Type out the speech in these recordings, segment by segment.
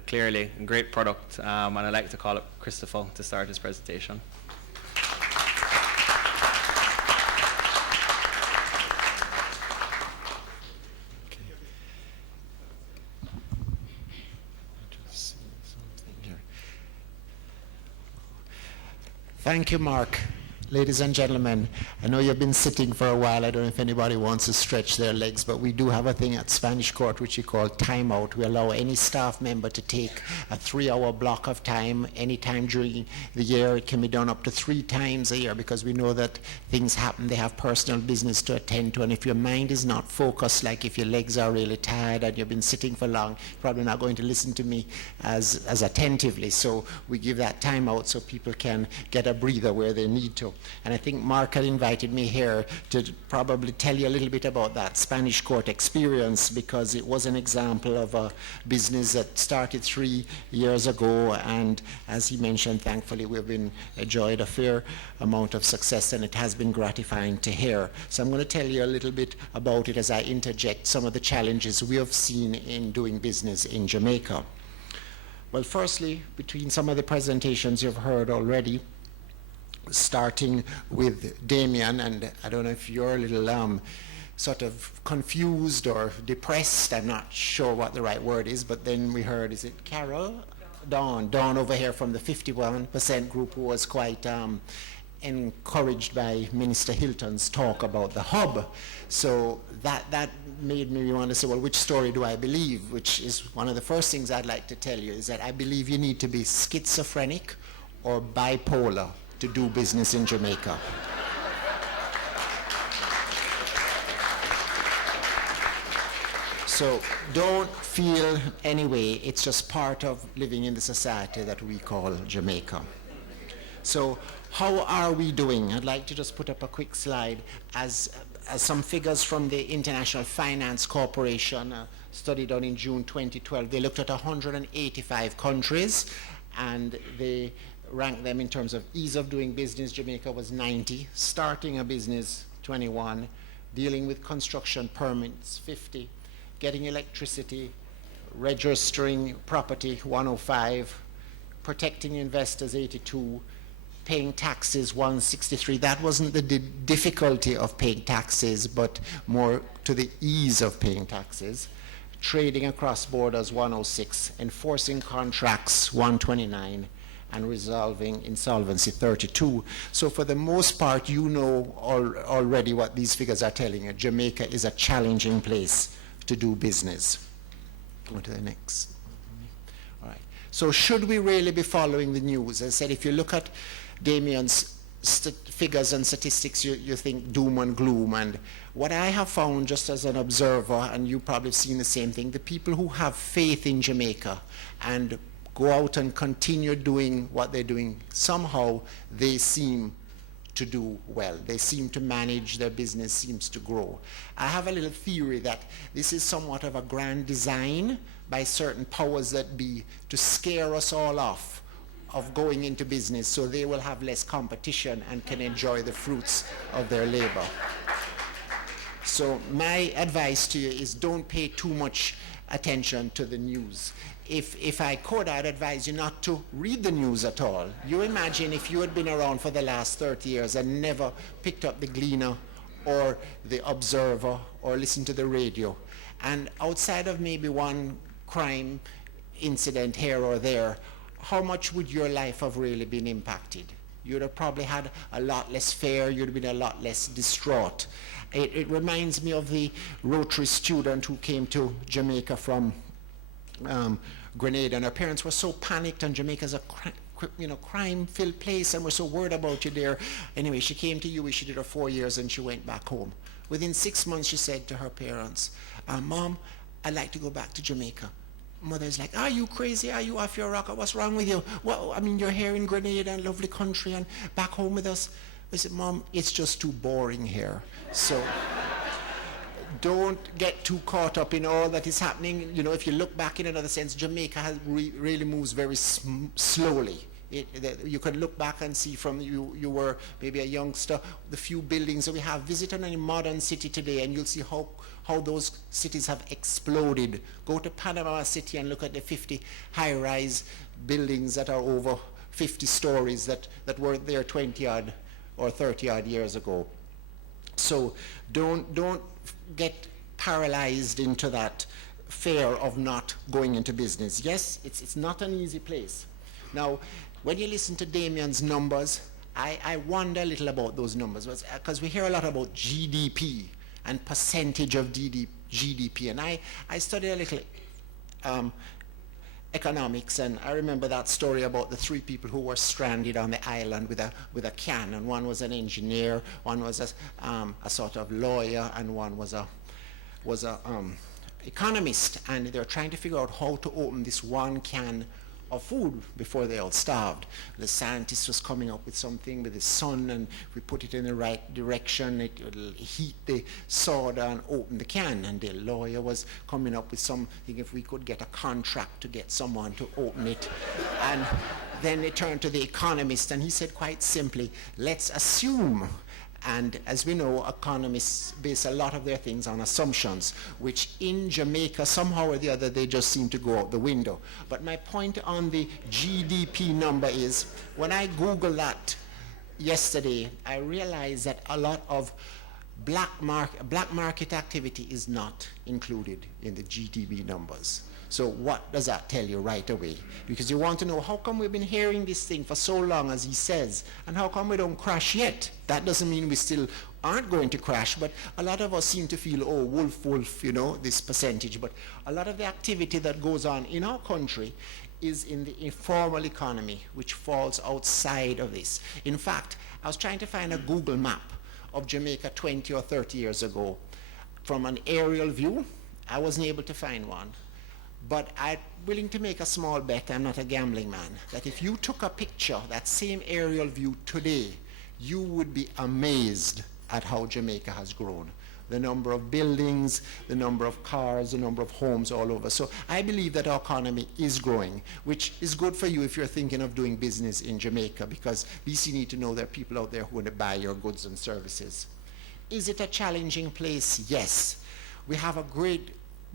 clearly a great product, and I'd like to call up Christopher to start his presentation. Thank you, Mark. Ladies and gentlemen, I know you've been sitting for a while. I don't know if anybody wants to stretch their legs, but we do have a thing at Spanish Court which we call timeout. We allow any staff member to take a 3-hour block of time anytime during the year. It can be done up to 3 times a year because we know that things happen. They have personal business to attend to, and if your mind is not focused, like if your legs are really tired and you've been sitting for long, you're probably not going to listen to me as attentively. So we give that time out so people can get a breather where they need to. And I think Mark had invited me here to probably tell you a little bit about that Spanish Court experience, because it was an example of a business that started 3 years ago, and as he mentioned, thankfully we've enjoyed a fair amount of success, and it has been gratifying to hear. So I'm going to tell you a little bit about it as I interject some of the challenges we have seen in doing business in Jamaica. Well, firstly, between some of the presentations you've heard already, starting with Damien, and I don't know if you're a little sort of confused or depressed, I'm not sure what the right word is, but then we heard, is it Carol? Dawn over here from the 51% group, who was quite encouraged by Minister Hilton's talk about the hub. So that made me want to say, well, which story do I believe? Which is one of the first things I'd like to tell you, is that I believe you need to be schizophrenic or bipolar to do business in Jamaica. So don't feel anyway, it's just part of living in the society that we call Jamaica. So how are we doing? I'd like to just put up a quick slide as some figures from the International Finance Corporation, a study done in June 2012. They looked at 185 countries, and they ranked them in terms of ease of doing business. Jamaica was 90, starting a business 21, dealing with construction permits 50, getting electricity, registering property 105, protecting investors 82, paying taxes 163. That wasn't the difficulty of paying taxes, but more to the ease of paying taxes. Trading across borders 106, enforcing contracts 129, and resolving insolvency 32. So for the most part, you know already what these figures are telling you. Jamaica is a challenging place to do business. Go to the next. All right. So should we really be following the news? As I said, if you look at Damien's figures and statistics, you think doom and gloom. And what I have found just as an observer, and you probably have seen the same thing, the people who have faith in Jamaica and go out and continue doing what they're doing, somehow they seem to do well. They seem to manage, their business seems to grow. I have a little theory that this is somewhat of a grand design by certain powers that be to scare us all off of going into business, so they will have less competition and can enjoy the fruits of their labor. So my advice to you is don't pay too much attention to the news. If I could, I'd advise you not to read the news at all. You imagine if you had been around for the last 30 years and never picked up the Gleaner or the Observer or listened to the radio, and outside of maybe one crime incident here or there, how much would your life have really been impacted? You'd have probably had a lot less fare, you'd have been a lot less distraught. It reminds me of the Rotary student who came to Jamaica from Grenada, and her parents were so panicked, and Jamaica's a crime-filled place, and we're so worried about you there. Anyway, she came to UWI, she did her 4 years, and she went back home. Within 6 months, she said to her parents, Mom, I'd like to go back to Jamaica. Mother's like, are you crazy? Are you off your rocker? What's wrong with you? Well, I mean, you're here in Grenada, a lovely country, and back home with us. I said, Mom, it's just too boring here. So don't get too caught up in all that is happening. You know, if you look back in another sense, Jamaica has really moves very slowly. You could look back and see from you were maybe a youngster, the few buildings that we have. Visit any modern city today and you'll see how those cities have exploded. Go to Panama City and look at the 50 high-rise buildings that are over 50 stories that were there 20 odd or 30 odd years ago. So don't get paralyzed into that fear of not going into business. Yes, it's not an easy place. Now, when you listen to Damien's numbers, I wonder a little about those numbers, because we hear a lot about GDP and percentage of GDP, and I studied a little economics, and I remember that story about the three people who were stranded on the island with a can, and one was an engineer, one was a sort of lawyer, and one was a economist, and they were trying to figure out how to open this one can of food before they all starved. The scientist was coming up with something with the sun, and we put it in the right direction, it will heat the soda and open the can. And the lawyer was coming up with something, if we could get a contract to get someone to open it. And then they turned to the economist, and he said quite simply, let's assume. And as we know, economists base a lot of their things on assumptions, which in Jamaica, somehow or the other, they just seem to go out the window. But my point on the GDP number is, when I Googled that yesterday, I realized that a lot of black market activity is not included in the GDP numbers. So what does that tell you right away? Because you want to know, how come we've been hearing this thing for so long, as he says, and how come we don't crash yet? That doesn't mean we still aren't going to crash, but a lot of us seem to feel, oh, wolf, you know, this percentage. But a lot of the activity that goes on in our country is in the informal economy, which falls outside of this. In fact, I was trying to find a Google map of Jamaica 20 or 30 years ago. From an aerial view, I wasn't able to find one. But I'm willing to make a small bet, I'm not a gambling man, that if you took a picture, that same aerial view today, you would be amazed at how Jamaica has grown. The number of buildings, the number of cars, the number of homes all over. So I believe that our economy is growing, which is good for you if you're thinking of doing business in Jamaica, because at least you need to know there are people out there who want to buy your goods and services. Is it a challenging place? Yes. We have a great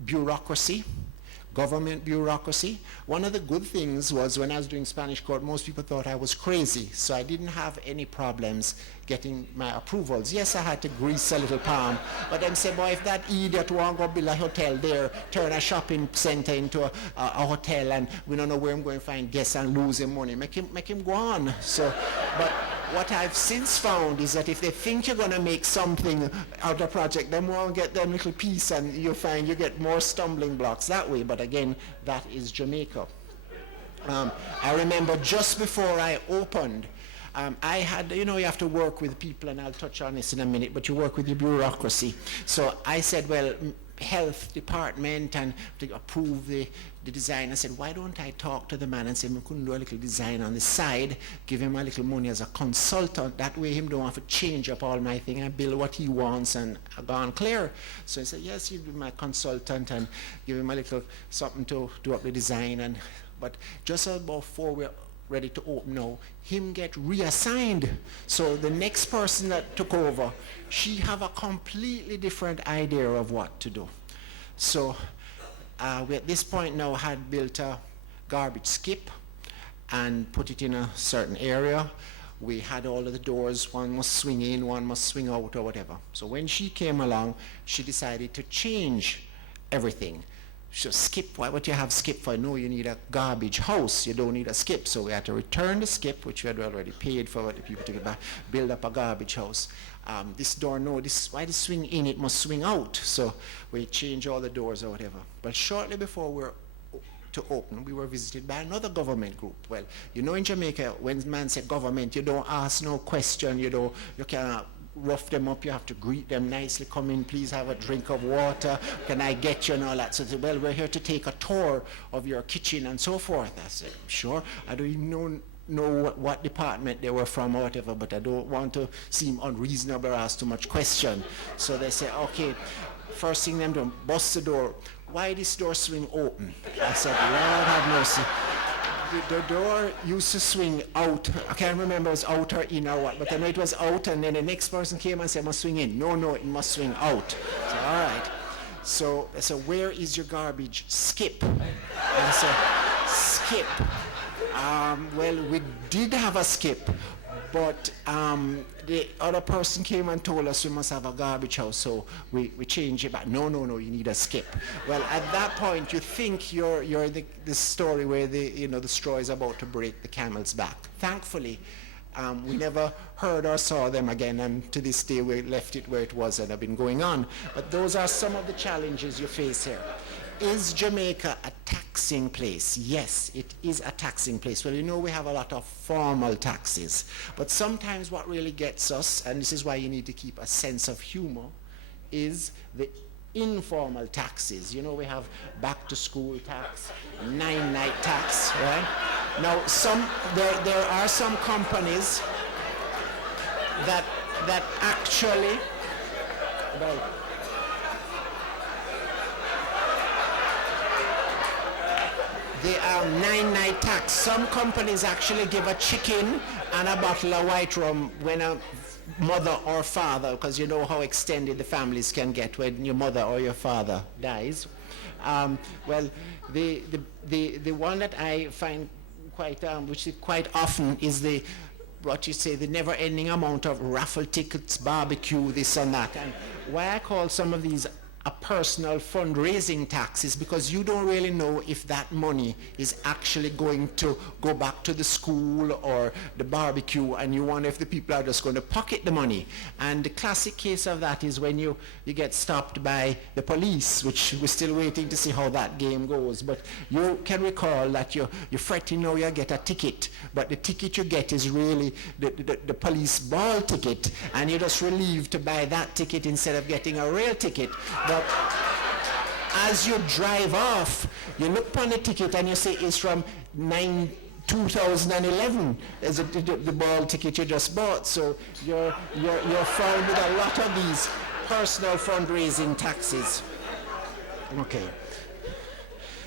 bureaucracy. Government bureaucracy. One of the good things was when I was doing Spanish court, most people thought I was crazy, so I didn't have any problems getting my approvals. Yes, I had to grease a little palm, but then say, boy, if that idiot want to go build a hotel there, turn a shopping center into a hotel, and we don't know where I'm going to find guests and losing money, make him go on. So, but what I've since found is that if they think you're going to make something out of the project, then won't get them little piece, and you find you get more stumbling blocks that way. But again, that is Jamaica. I remember just before I opened, I had, you know, you have to work with people, and I'll touch on this in a minute, but you work with the bureaucracy. So I said, well, health department, and to approve the design. I said, why don't I talk to the man and say, we couldn't do a little design on the side, give him a little money as a consultant. That way him don't have to change up all my thing. I build what he wants and I gone clear. So I said, yes, you'll be my consultant, and give him a little something to do up the design. But just about before we're ready to open now, him get reassigned. So the next person that took over, she have a completely different idea of what to do. So we at this point now had built a garbage skip and put it in a certain area. We had all of the doors, one must swing in, one must swing out, or whatever. So when she came along, she decided to change everything. So skip, what you have skip for? No, you need a garbage house. You don't need a skip. So we had to return the skip, which we had already paid for the people to get back, build up a garbage house. This door, no, why the swing in, it must swing out. So we change all the doors or whatever. But shortly before we were to open, we were visited by another government group. Well, you know, in Jamaica, when man said government, you don't ask no question, you can't rough them up, you have to greet them nicely, come in, please have a drink of water, can I get you, and all that. So they said, well, we're here to take a tour of your kitchen and so forth. I said, sure, I don't even know what department they were from or whatever, but I don't want to seem unreasonable or ask too much question. So they say, okay, first thing them do, bust the door. Why this door swing open? I said, Lord have mercy. the door used to swing out. I can't remember if it was out or in or what, but I know it was out, and then the next person came and said, I must swing in. No, it must swing out. So, all right. So I said, where is your garbage? Skip. And I said, skip. Well, we did have a skip, but the other person came and told us we must have a garbage house, so we changed it back. No, you need a skip. Well, at that point, you think you're the story where the straw is about to break the camel's back. Thankfully, we never heard or saw them again, and to this day we left it where it was and have been going on. But those are some of the challenges you face here. Is Jamaica a taxing place? Yes, it is a taxing place. Well, we have a lot of formal taxes, but sometimes what really gets us, and this is why you need to keep a sense of humor, is the informal taxes. We have back to school tax, 9-night tax, right? Now, there are some companies that actually, well, they are 9-night tax. Some companies actually give a chicken and a bottle of white rum when a mother or father, because you know how extended the families can get when your mother or your father dies. Well, the one that I find which is quite often is the never-ending amount of raffle tickets, barbecue, this and that. And why I call some of these a personal fundraising tax is because you don't really know if that money is actually going to go back to the school or the barbecue, and you wonder if the people are just going to pocket the money. And the classic case of that is when you get stopped by the police, which we're still waiting to see how that game goes. But you can recall that you're fretting now you get a ticket, but the ticket you get is really the police ball ticket, and you're just relieved to buy that ticket instead of getting a real ticket. But as you drive off, you look upon the ticket and you say it's from 2011 as the ball ticket you just bought. So you're found with a lot of these personal fundraising taxes. Okay.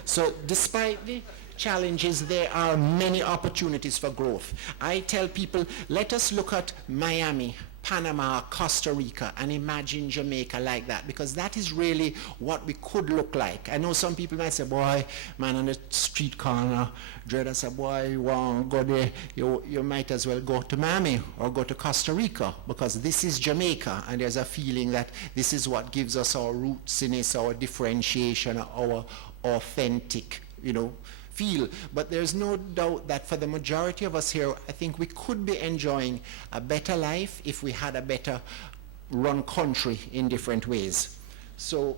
So despite the challenges, there are many opportunities for growth. I tell people, let us look at Miami, Panama, Costa Rica, and imagine Jamaica like that, because that is really what we could look like. I know some people might say, boy, man on the street corner, dread, I say, boy, you want to go there, you might as well go to Miami or go to Costa Rica, because this is Jamaica, and there's a feeling that this is what gives us our rootsiness, our differentiation, our authentic, feel. But there's no doubt that for the majority of us here, I think we could be enjoying a better life if we had a better run country in different ways. So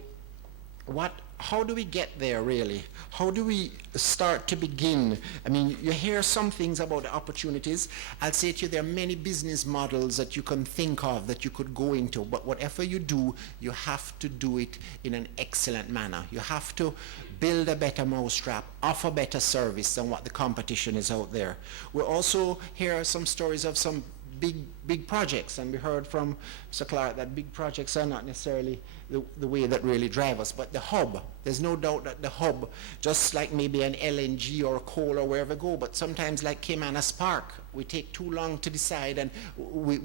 how do we get there really? How do we start to begin? I mean, you hear some things about the opportunities. I'll say to you, there are many business models that you can think of that you could go into, but whatever you do, you have to do it in an excellent manner. You have to build a better mousetrap, offer better service than what the competition is out there. We also hear some stories of some big projects, and we heard from Mr. Clark that big projects are not necessarily the way that really drive us, but the hub, there's no doubt that the hub, just like maybe an LNG or a coal or wherever go, but sometimes like Caymanas Park, we take too long to decide and we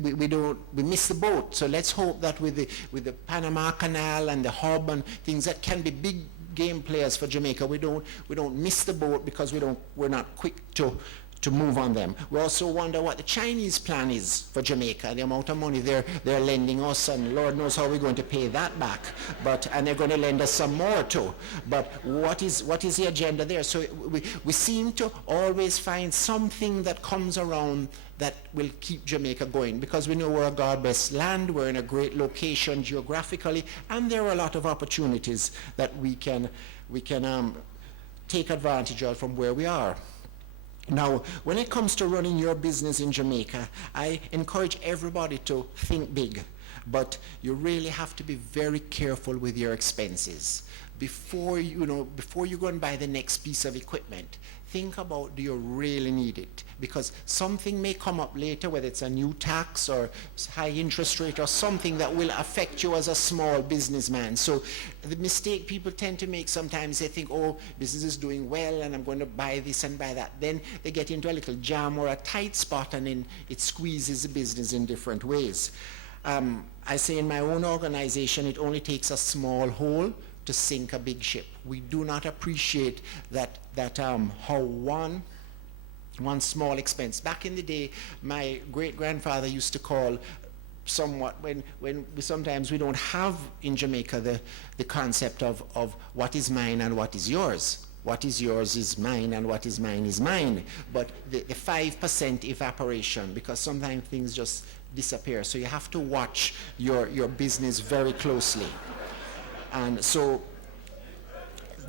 miss the boat. So let's hope that with the Panama Canal and the hub and things that can be big game players for Jamaica, we don't miss the boat because we're not quick to move on them. We also wonder what the Chinese plan is for Jamaica, the amount of money they're lending us, and Lord knows how we're going to pay that back. And they're going to lend us some more too. But what is the agenda there? So we seem to always find something that comes around that will keep Jamaica going, because we know we're a God-blessed land, we're in a great location geographically, and there are a lot of opportunities that we can take advantage of from where we are. Now, when it comes to running your business in Jamaica, I encourage everybody to think big, but you really have to be very careful with your expenses. before you go and buy the next piece of equipment, think about, do you really need it? Because something may come up later, whether it's a new tax or high interest rate or something that will affect you as a small businessman. So the mistake people tend to make sometimes, they think, oh, business is doing well and I'm going to buy this and buy that. Then they get into a little jam or a tight spot, and then it squeezes the business in different ways. I say in my own organization, it only takes a small hole to sink a big ship. We do not appreciate that how one small expense. Back in the day, my great-grandfather used to call somewhat, when sometimes we don't have in Jamaica the concept of what is mine and what is yours. What is yours is mine, and what is mine is mine. But the 5% evaporation, because sometimes things just disappear. So you have to watch your business very closely. And so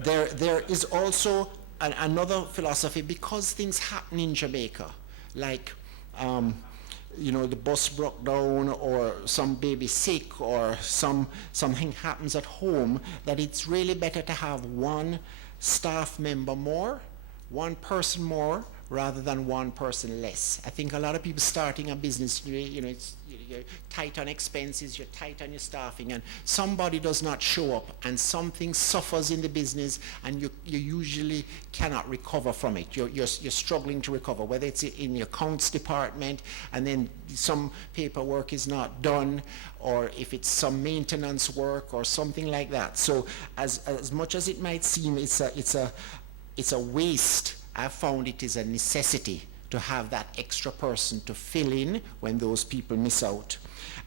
there is also another philosophy, because things happen in Jamaica, like the bus broke down, or some baby sick, or something happens at home, that it's really better to have one staff member more, one person more, rather than one person less. I think a lot of people starting a business, you're tight on expenses, you're tight on your staffing, and somebody does not show up and something suffers in the business, and you usually cannot recover from it. You're struggling to recover, whether it's in your accounts department and then some paperwork is not done, or if it's some maintenance work or something like that. So as much as it might seem it's a waste, I've found it is a necessity to have that extra person to fill in when those people miss out.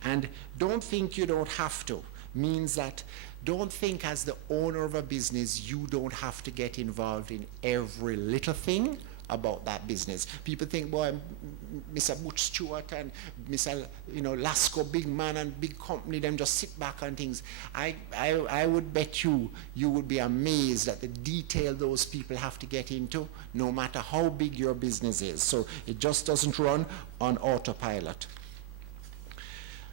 And don't think you don't have to. Means that don't think as the owner of a business you don't have to get involved in every little thing about that business. People think, boy, Mr. Butch Stewart and Mr. Lasco, big man and big company, them just sit back on things. I would bet you would be amazed at the detail those people have to get into, no matter how big your business is. So it just doesn't run on autopilot.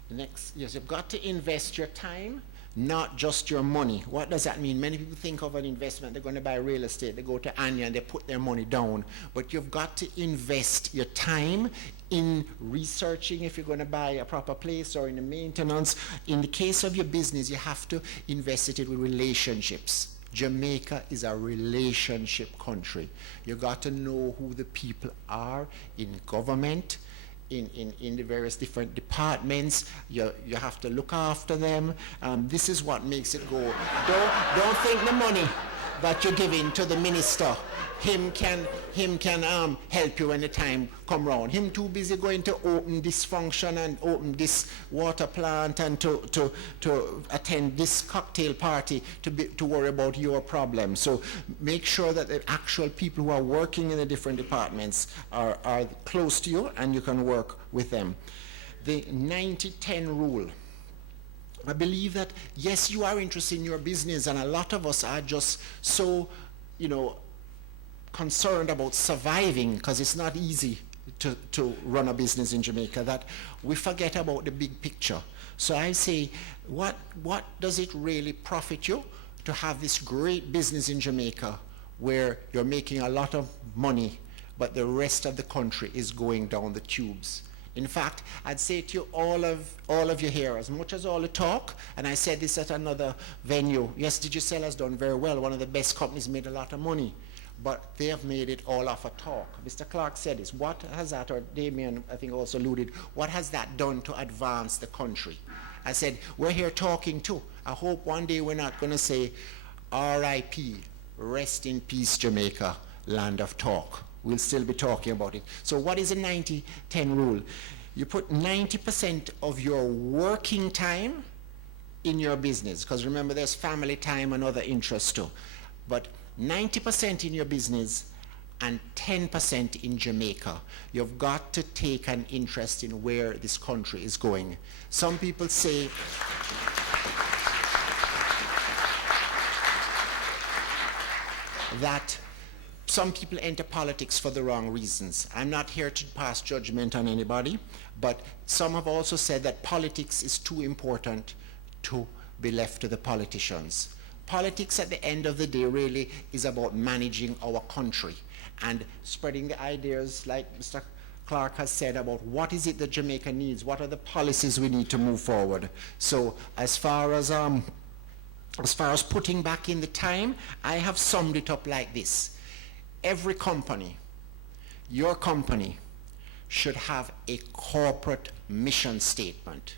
Next, yes, you've got to invest your time, not just your money. What does that mean? Many people think of an investment, they're going to buy real estate, they go to Anya and they put their money down. But you've got to invest your time in researching if you're going to buy a proper place, or in the maintenance. In the case of your business, you have to invest it with relationships. Jamaica is a relationship country. You got to know who the people are in government, in the various different departments. You have to look after them. This is what makes it go. Don't think the money that you're giving to the minister, him can help you when the time come round. Him too busy going to open this function and open this water plant and to attend this cocktail party to worry about your problem. So make sure that the actual people who are working in the different departments are close to you and you can work with them. The 90-10 rule. I believe that, yes, you are interested in your business, and a lot of us are just so, concerned about surviving, because it's not easy to run a business in Jamaica, that we forget about the big picture. So I say, what does it really profit you to have this great business in Jamaica where you're making a lot of money, but the rest of the country is going down the tubes? In fact, I'd say to you, all of you here, as much as all the talk, and I said this at another venue, yes, Digicel has done very well. One of the best companies, made a lot of money, but they have made it all off a talk. Mr. Clark said this. What has that, or Damien, I think, also alluded, what has that done to advance the country? I said, we're here talking too. I hope one day we're not going to say, R.I.P., rest in peace, Jamaica, land of talk. We'll still be talking about it. So what is a 90-10 rule? You put 90% of your working time in your business, because remember there's family time and other interests too. But 90% in your business and 10% in Jamaica. You've got to take an interest in where this country is going. Some people say, that some people enter politics for the wrong reasons. I'm not here to pass judgment on anybody, but some have also said that politics is too important to be left to the politicians. politics at the end of the day really is about managing our country and spreading the ideas, like Mr. Clark has said, about what is it that Jamaica needs, what are the policies we need to move forward. So as far as putting back in the time, I have summed it up like this. Every company, your company, should have a corporate mission statement.